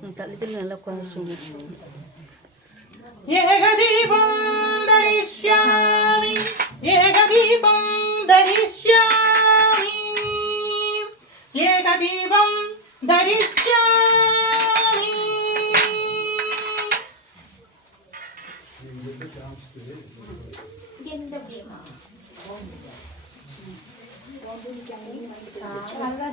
తల్లిదండ్రులు ఎలా కొంచెం ఏకదీపం ధరిష్యామి ఏకదీపం ధరిష్యామి ఏకదీపం ధరిష్యామి చాలా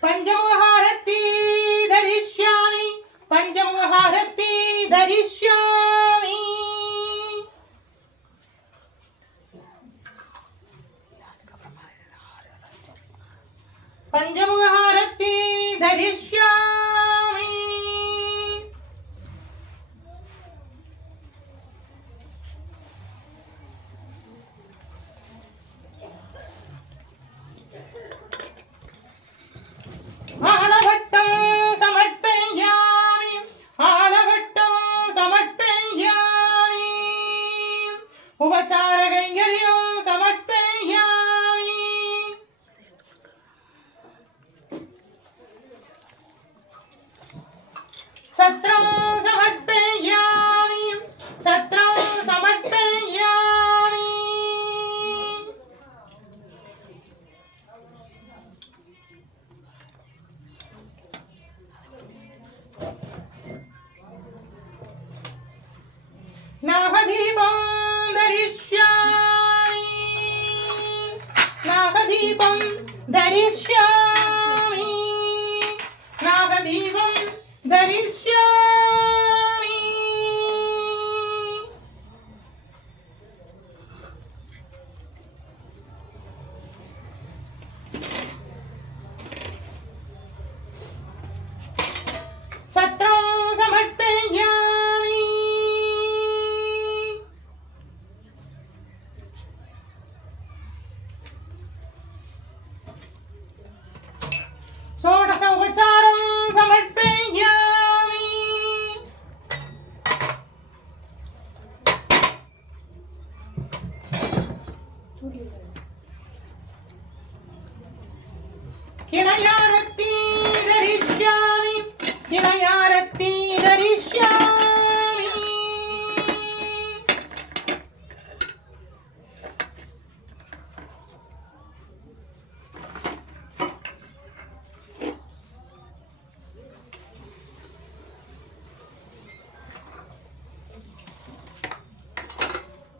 三舅啊 உபச்சார கைங்கரியம் That is किलयारती धरिष्यामि किलयारती धरिष्यामि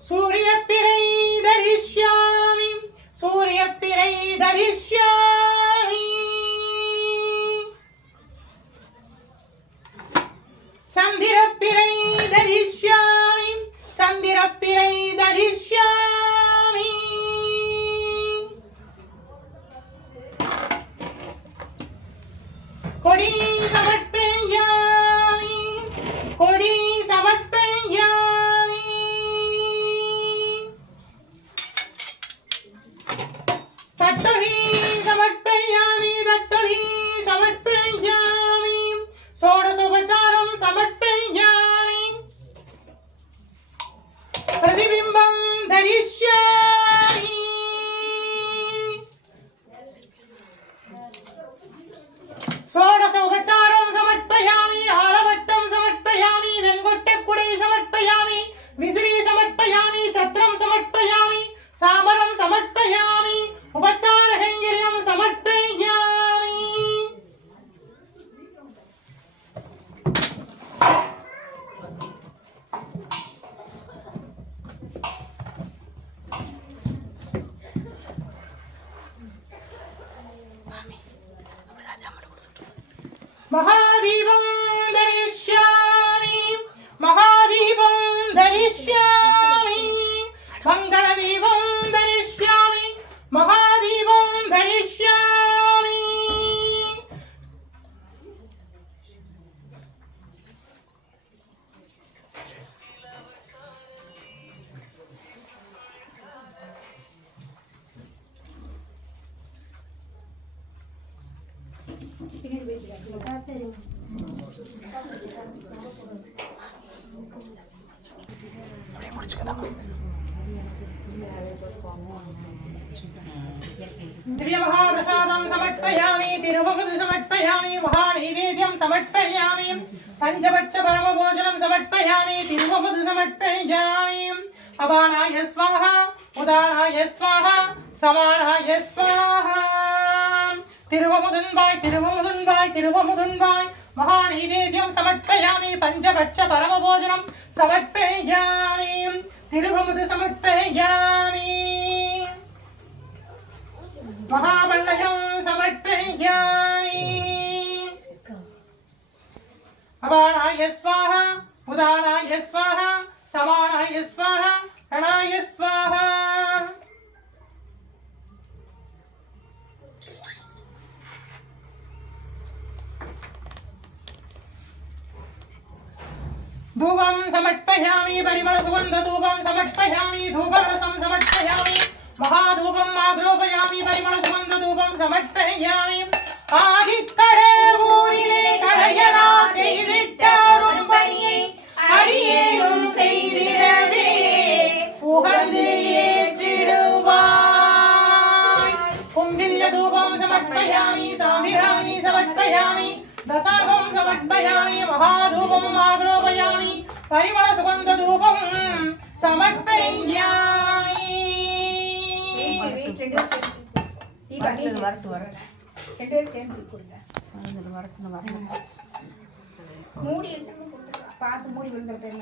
சூரியப்பிரை தரிஷ்யாமி சூரியப்பிரை தரிஷ் Sandy! దివ్యమహాప్రసాదం సమర్పయామి తిరువకుతి సమర్పయామి మహానైవేద్యం సమర్పయామి పంచభక్ష పరమభోజనం సమర్పయామి తిరువకుతి సమర్పయామి. అబాణాయ స్వాహ ఉదానాయ స్వాహ సమానాయ స్వాహ. திருவமுதுன்பாய் திருவமுதுன்பாய் திருவமுதுன்பாய். மகாநைவேத்தியம் சமர்ப்பயாமி பஞ்சபட்ச பரமபோஜனம் சமர்ப்பயாமி. திருவமுது சமர்ப்பயாமி. மகாமல்லயம் சமர்ப்பயாமி. அபானாய ஸ்வாஹா உதானாய ஸ்வாஹா சமானாய ஸ்வாஹா ரணாய ஸ்வாஹா. धूपं समर्पयामि परिमलसुगन्धधूपं समर्पयामि धूपरसं समर्पयामि महाधूपं आग्रोपयामि परिमलसुगन्धधूपं समर्पयामि ஆதிக்கடவுரிலே கடையனா செய்திட்டாரும் பணியை அடியேனும் செய்திடவே புகழ்ந்து ஏற்றிடுவாய் पुण्डिल्य धूपं समर्पयामि सामिराणि समर्पयामि दशाकं समर्पयामि महाधूपम् आग्रोपयामि परिमलसुगन्धधूपं समर्पयामि வரட்டு வரட்டு வரட்டு ரெண்டு பேரும் சேர்ந்து கொடுங்க வரட்டு வரட்டு வரட்டு மூடி எடுத்து கொடுங்க. பார்த்து மூடி விழுந்துருப்பேன்